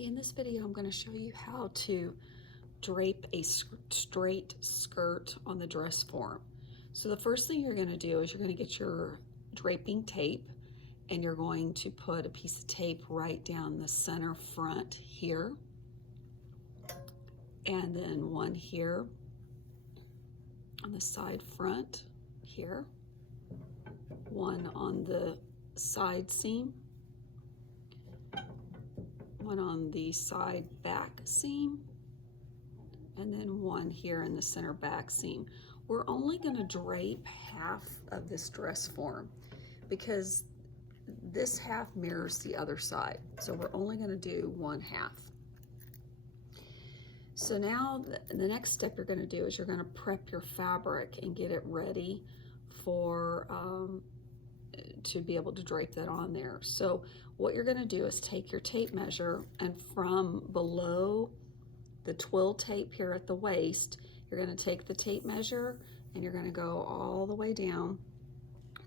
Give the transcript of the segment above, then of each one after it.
Hey, in this video, I'm going to show you how to drape a straight skirt on the dress form. So the first thing you're going to do is you're going to get your draping tape and you're going to put a piece of tape right down the center front here, and then one here on the side front here, one on the side seam, one on the side back seam, and then one here in the center back seam. We're only going to drape half of this dress form because this half mirrors the other side. So we're only going to do one half. So now the next step you're going to do is you're going to prep your fabric and get it ready for to be able to drape that on there. So what you're going to do is take your tape measure, and from below the twill tape here at the waist, you're going to take the tape measure and you're going to go all the way down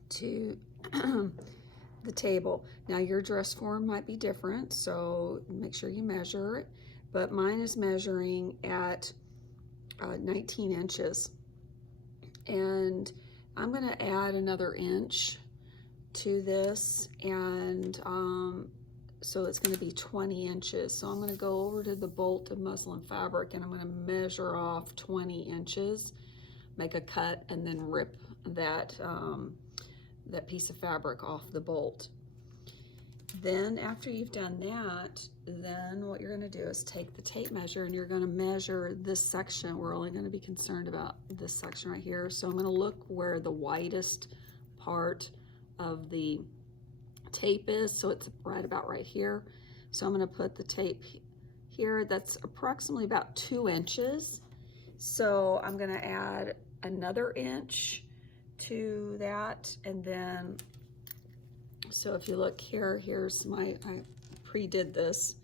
to the table. Now your dress form might be different, so make sure you measure it, but mine is measuring at 19 inches, and I'm going to add another inch to this, and so it's going to be 20 inches. So I'm going to go over to the bolt of muslin fabric and I'm going to measure off 20 inches, make a cut, and then rip that that piece of fabric off the bolt. Then after you've done that, then what you're going to do is take the tape measure and you're going to measure this section. We're only going to be concerned about this section right here. So I'm going to look where the widest part of the tape is, so it's right about right here. So I'm going to put the tape here. That's approximately about 2 inches. So I'm going to add another inch to that, and then so if you look here, here's my, I pre-did this,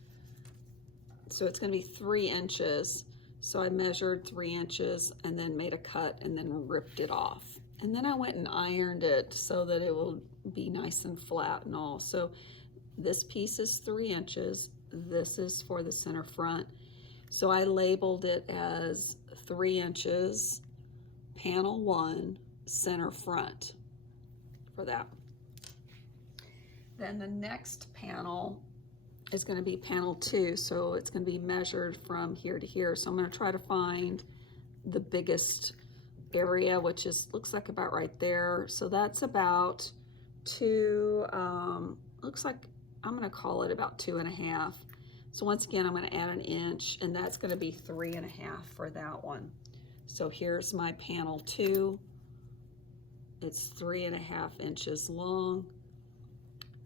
so it's going to be 3 inches. So I measured 3 inches and then made a cut and then ripped it off. And then I went and ironed it so that it will be nice and flat and all. So this piece is 3 inches. This is for the center front. So I labeled it as 3 inches, panel 1, center front for that. Then the next panel is going to be panel 2. So it's going to be measured from here to here. So I'm going to try to find the biggest area, which is looks like about right there. So that's about 2, looks like I'm going to call it about 2.5. So once again, I'm going to add an inch, and that's going to be 3.5 for that one. So here's my panel 2. It's 3.5 inches long.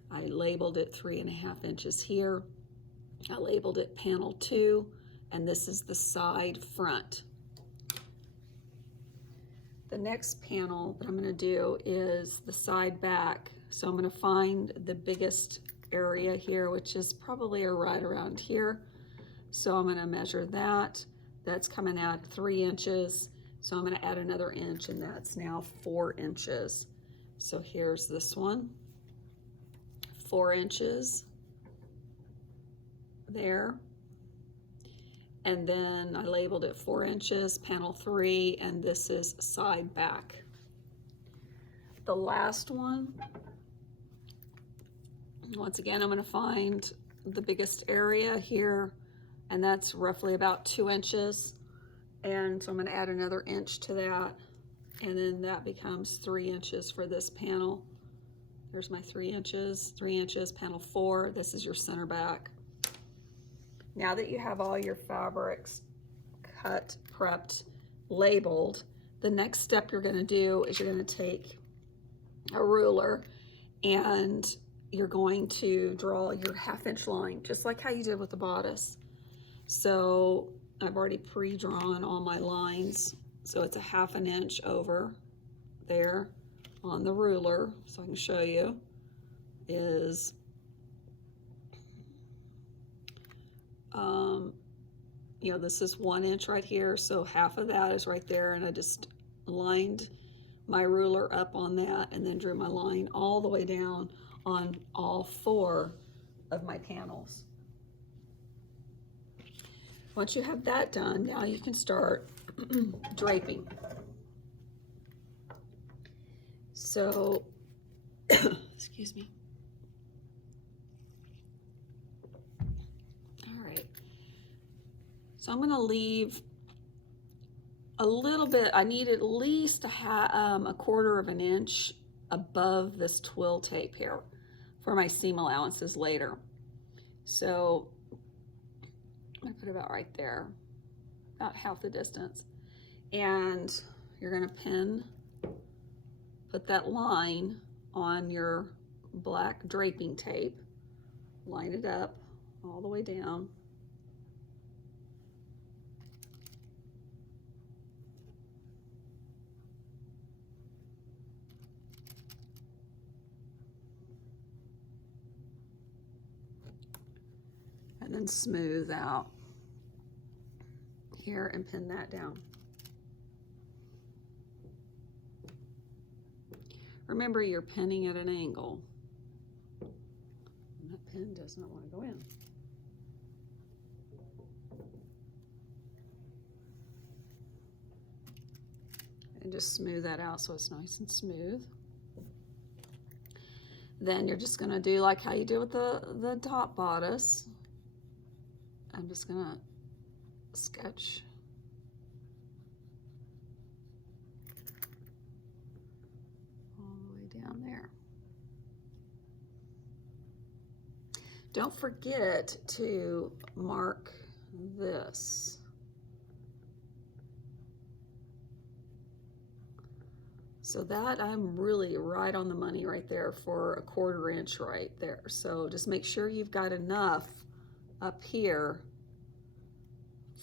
I labeled it 3.5 inches here. I labeled it panel 2, and this is the side front. The next panel that I'm going to do is the side back. So I'm going to find the biggest area here, which is probably right around here. So I'm going to measure that. That's coming out 3 inches. So I'm going to add another inch, and that's now 4 inches. So here's this one, 4 inches there. And then I labeled it 4 inches, panel 3, and this is side back. The last one, once again, I'm going to find the biggest area here, and that's roughly about 2 inches. And so I'm going to add another inch to that, and then that becomes 3 inches for this panel. There's my 3 inches, panel 4. This is your center back. Now that you have all your fabrics cut, prepped, labeled, the next step you're going to do is you're going to take a ruler and you're going to draw your 1/2 inch line, just like how you did with the bodice. So I've already pre-drawn all my lines. So it's 1/2 inch over there on the ruler, so I can show you, is you know, this is 1 inch right here, so half of that is right there, and I just lined my ruler up on that and then drew my line all the way down on all 4 of my panels. Once you have that done, now you can start draping. So, excuse me. All right. So I'm going to leave a little bit. I need at least a quarter of an inch above this twill tape here for my seam allowances later. So I'm going to put it about right there, about half the distance. And you're going to put that line on your black draping tape, line it up all the way down. And then smooth out here and pin that down. Remember, you're pinning at an angle. And that pin does not want to go in. And just smooth that out so it's nice and smooth. Then you're just going to do like how you did with the top bodice. I'm just going to sketch all the way down there. Don't forget to mark this. So that I'm really right on the money right there for a quarter inch right there. So just make sure you've got enough up here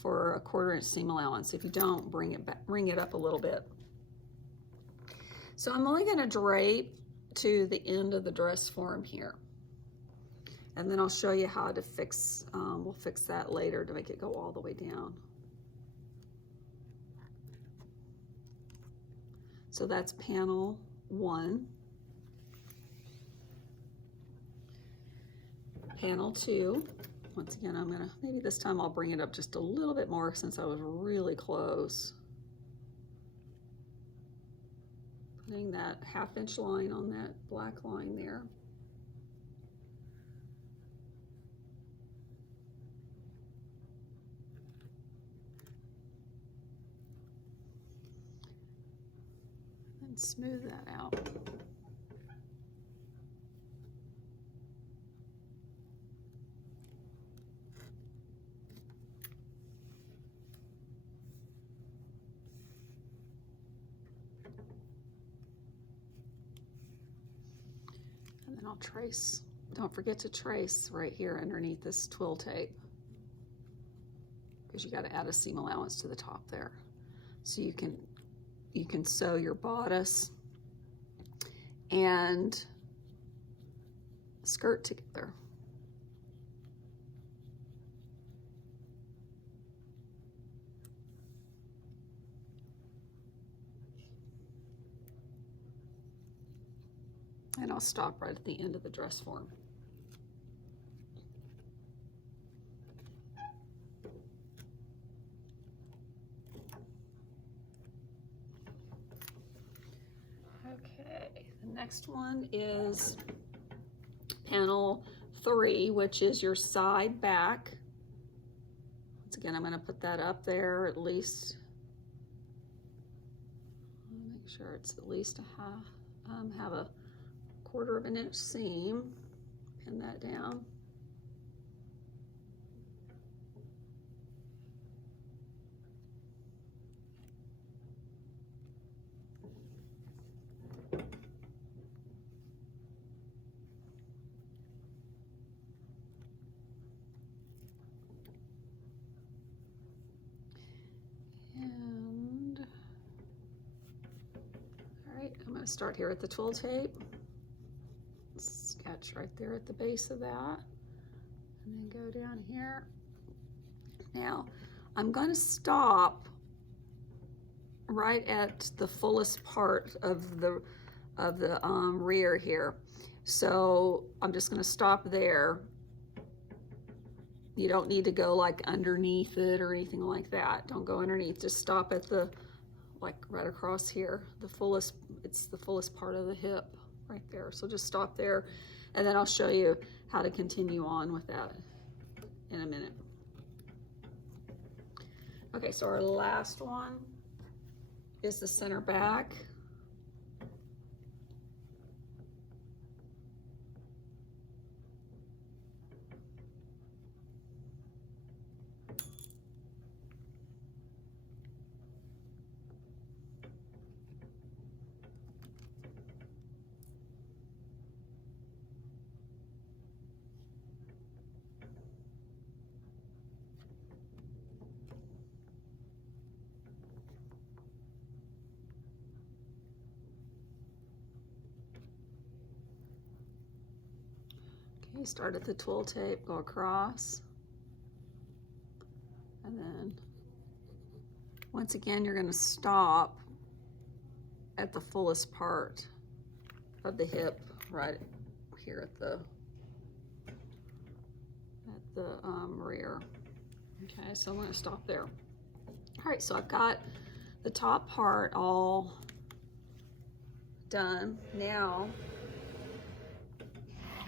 for a quarter inch seam allowance. If you don't, bring it up a little bit. So I'm only going to drape to the end of the dress form here. And then I'll show you how to fix, we'll fix that later to make it go all the way down. So that's panel 1. Panel 2. Once again, I'm gonna, maybe this time I'll bring it up just a little bit more since I was really close. Putting that ½ inch line on that black line there. And smooth that out. And then I'll trace. Don't forget to trace right here underneath this twill tape, because you got to add a seam allowance to the top there. So you can sew your bodice and skirt together. And I'll stop right at the end of the dress form. Okay, the next one is panel 3, which is your side back. Once again, I'm going to put that up there at least. Make sure it's at least a half, have a quarter of an inch seam. Pin that down. And all right, I'm going to start here at the twill tape. Sketch right there at the base of that, and then go down here. Now I'm going to stop right at the fullest part of the rear here. So I'm just going to stop there. You don't need to go like underneath it or anything like that. Don't go underneath, just stop at the, like right across here, the fullest, it's the fullest part of the hip right there. So just stop there, and then I'll show you how to continue on with that in a minute. Okay, so our last one is the center back. Okay, start at the twill tape, go across, and then once again you're going to stop at the fullest part of the hip right here at the rear. Okay, so I'm going to stop there. All right, so I've got the top part all done. Now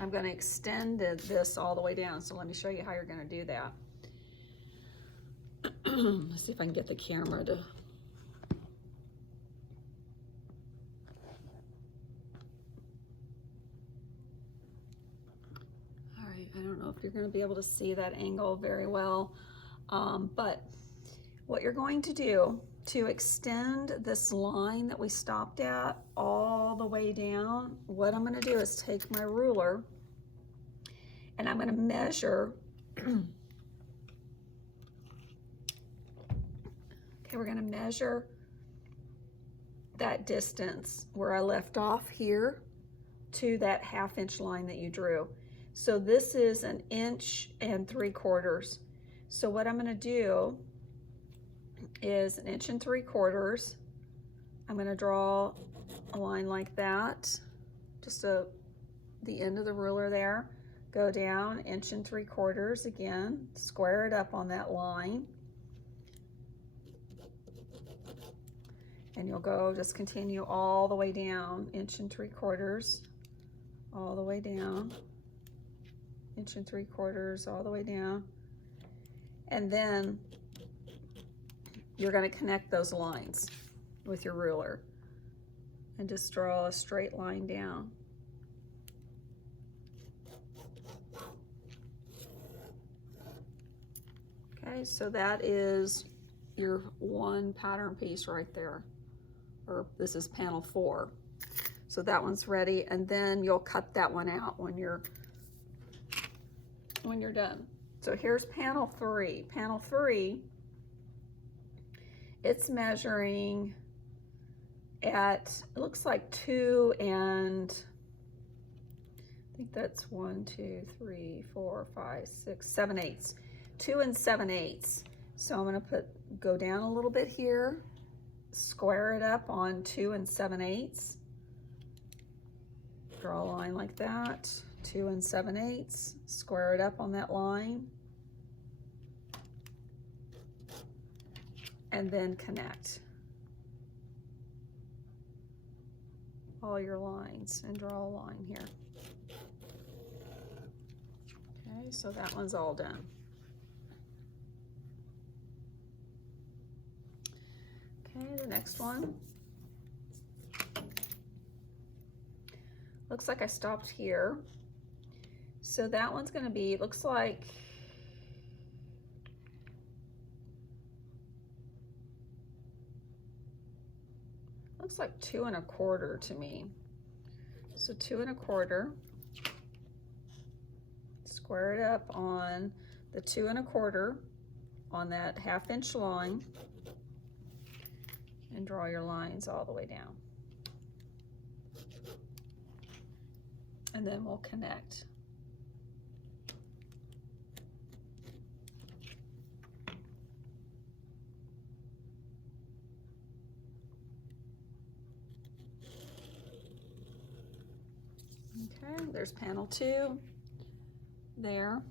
I'm going to extend this all the way down. So let me show you how you're going to do that. Let's see if I can get the camera to. All right, I don't know if you're going to be able to see that angle very well, but what you're going to do to extend this line that we stopped at all the way down, what I'm going to do is take my ruler and I'm going to measure. Okay, we're going to measure that distance where I left off here to that 1/2 inch line that you drew. So this is 1 3/4 inches. So what I'm going to do is 1 3/4 inches. I'm going to draw a line like that, just the end of the ruler there. Go down 1 3/4 inches again, square it up on that line. And you'll go, just continue all the way down, 1 3/4 inches, all the way down, 1 3/4 inches, all the way down. And then you're going to connect those lines with your ruler and just draw a straight line down. Okay, so that is your one pattern piece right there. Or this is panel 4. So that one's ready, and then you'll cut that one out when you're done. So here's panel 3. Panel 3, it's measuring at, it looks like 2 and I think that's 1, 2, 3, 4, 5, 6, 7 eighths. 2 and 7/8. So I'm going to go down a little bit here, square it up on 2 and 7/8. Draw a line like that, 2 and 7/8. Square it up on that line, and then connect all your lines and draw a line here. Okay, so that one's all done. Okay, the next one. Looks like I stopped here. So that one's going to be, looks like, looks like 2 1/4 to me. So 2 1/4. Square it up on the 2 1/4 on that 1/2 inch line. And draw your lines all the way down. And then we'll connect. Okay, there's panel 2 there.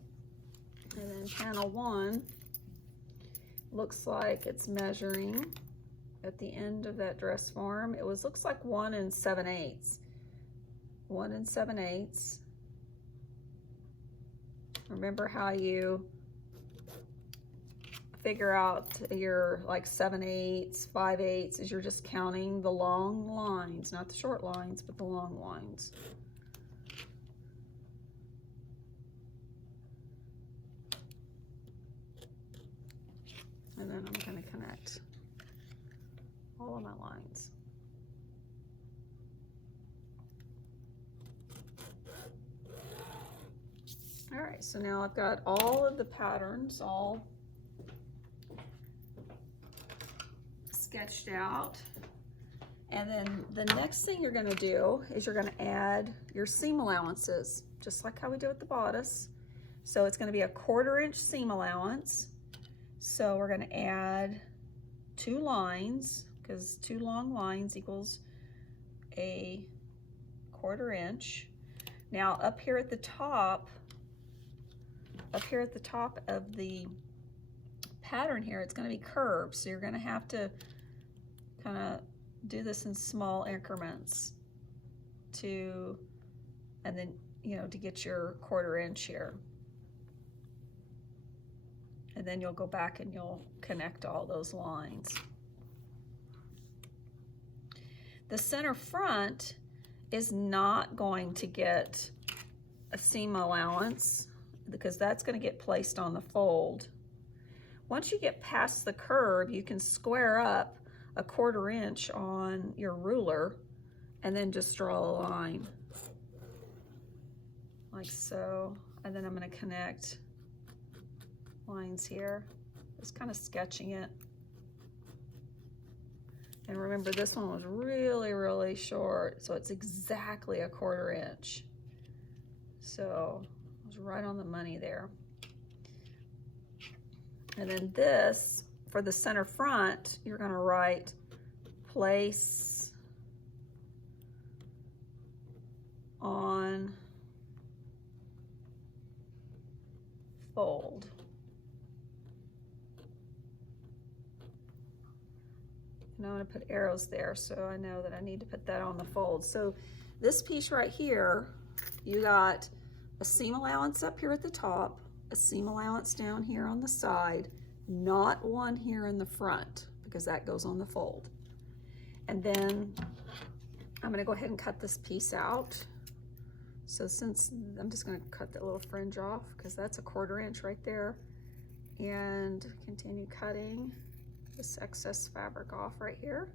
And And panel 1 looks like it's measuring at the end of that dress form. It looks like 1 7/8. 1 7/8. Remember how you figure out your like 7/8, 5/8 is you're just counting the long lines, not the short lines, but the long lines. And then I'm going to connect all of my lines. All right, so now I've got all of the patterns all sketched out. And then the next thing you're going to do is you're going to add your seam allowances, just like how we do with the bodice. So it's going to be a 1/4 inch seam allowance. So we're going to add 2 lines, because 2 long lines equals a 1/4 inch. Now up here at the top of the pattern here, it's going to be curved, so you're going to have to kind of do this in small increments and then, you know, to get your 1/4 inch here. And then you'll go back and you'll connect all those lines. The center front is not going to get a seam allowance because that's going to get placed on the fold. Once you get past the curve, you can square up a 1/4 inch on your ruler and then just draw a line like so. And then I'm going to connect lines here, just kind of sketching it. And remember, this one was really, really short, so it's exactly a 1/4 inch. So I was right on the money there. And then this, for the center front, you're going to write place on fold. And I'm going to put arrows there so I know that I need to put that on the fold. So this piece right here, you got a seam allowance up here at the top, a seam allowance down here on the side, not one here in the front because that goes on the fold. And then I'm going to go ahead and cut this piece out. So since I'm just going to cut that little fringe off because that's a 1/4 inch right there, and continue cutting this excess fabric off right here.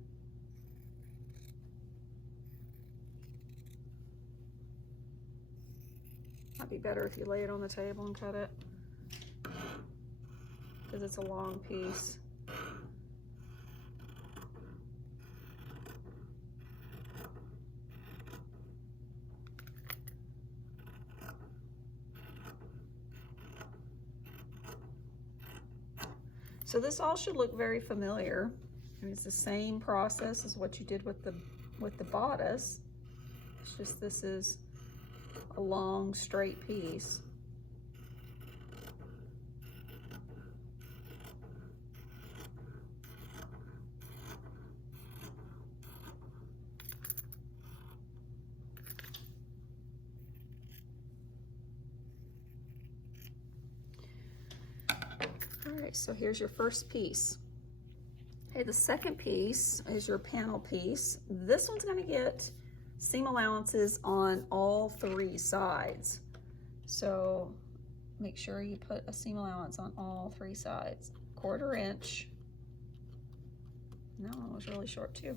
Might be better if you lay it on the table and cut it because it's a long piece. So this all should look very familiar. And it's the same process as what you did with the bodice. It's just this is a long straight piece. All right, so here's your first piece. Okay, the second piece is your panel piece. This one's going to get seam allowances on all 3 sides. So make sure you put a seam allowance on all 3 sides. 1/4 inch. And that one was really short too.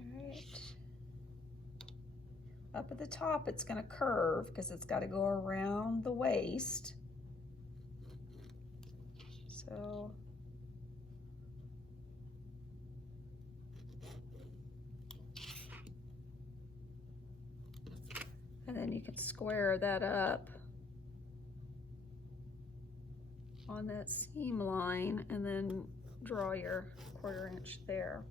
All right. Up at the top, it's going to curve because it's got to go around the waist. So and then you can square that up on that seam line and then draw your 1/4 inch there.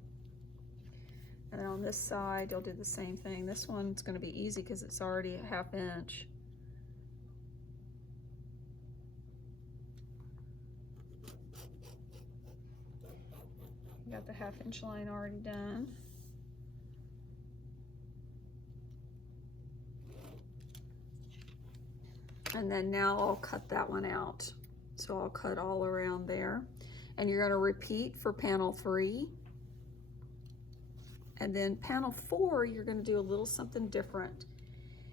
And then on this side, you'll do the same thing. This one's going to be easy because it's already a 1/2 inch. Got the 1/2 inch line already done. And then now I'll cut that one out. So I'll cut all around there. And you're gonna repeat for panel 3. And then panel 4, you're gonna do a little something different,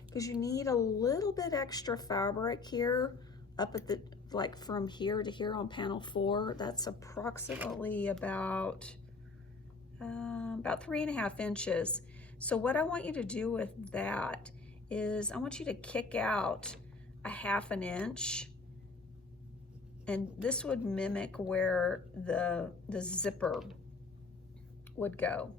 because you need a little bit extra fabric here up at the, like from here to here on panel 4. That's approximately about 3.5 inches. So what I want you to do with that is I want you to kick out a 1/2 inch, and this would mimic where the zipper would go.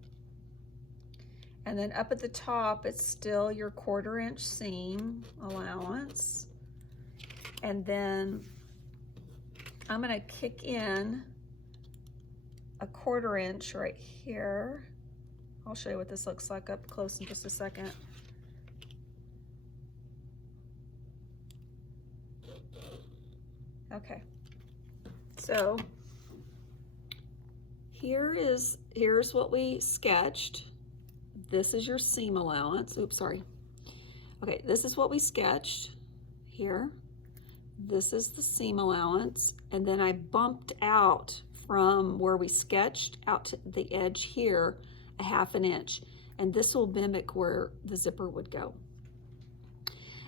And then up at the top, it's still your 1/4 inch seam allowance. And then I'm gonna kick in a 1/4 inch right here. I'll show you what this looks like up close in just a second. Okay, so here's what we sketched. This is your seam allowance. Oops, sorry. Okay, this is what we sketched here. This is the seam allowance, and then I bumped out from where we sketched out to the edge here a 1/2 inch, and this will mimic where the zipper would go.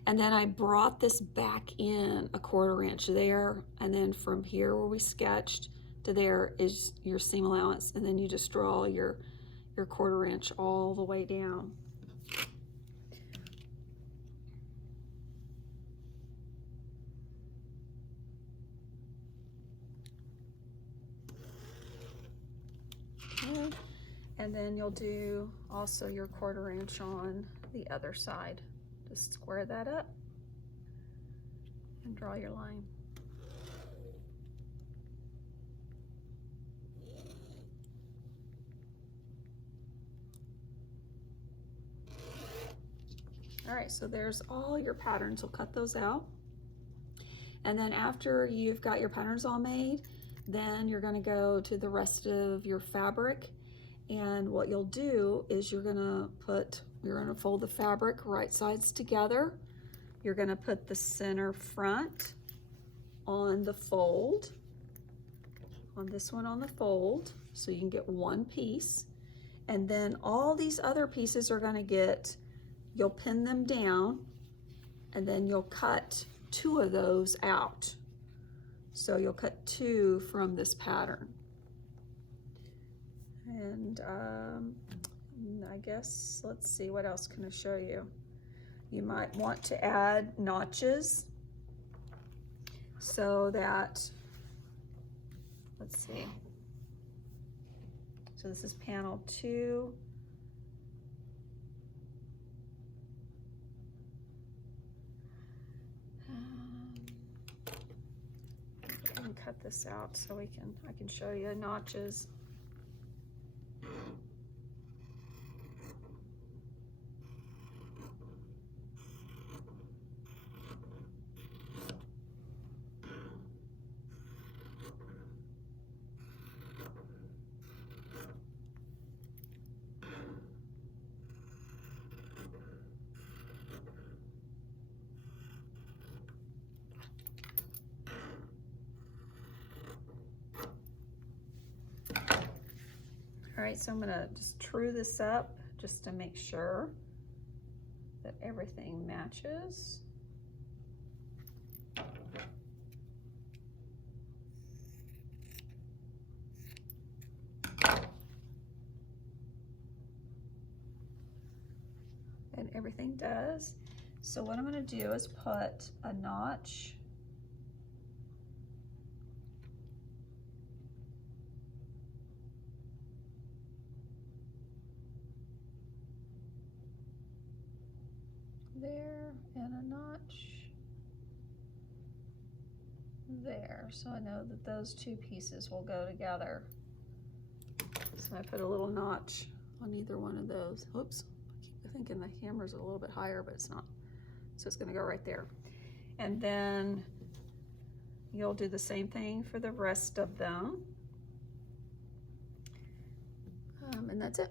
And then I brought this back in a 1/4 inch there, and then from here where we sketched to there is your seam allowance, and then you just draw your 1/4 inch all the way down. Okay. And then you'll do also your 1/4 inch on the other side. Just square that up and draw your line. All right, so there's all your patterns. We'll cut those out. And then after you've got your patterns all made, then you're gonna go to the rest of your fabric. And what you'll do is you're gonna fold the fabric right sides together. You're gonna put the center front on the fold, on this one on the fold, so you can get one piece. And then all these other pieces are gonna get, you'll pin them down, and then you'll cut 2 of those out. So you'll cut 2 from this pattern. And I guess, let's see, what else can I show you? You might want to add notches so that, let's see. So this is panel 2. I can cut this out so I can show you notches. All right, so I'm gonna just true this up just to make sure that everything matches. And everything does. So what I'm gonna do is put a notch there and a notch there, so I know that those 2 pieces will go together. So I put a little notch on either one of those. Oops, I keep thinking the hammer's a little bit higher, but it's not. So it's gonna go right there. And then you'll do the same thing for the rest of them. And that's it.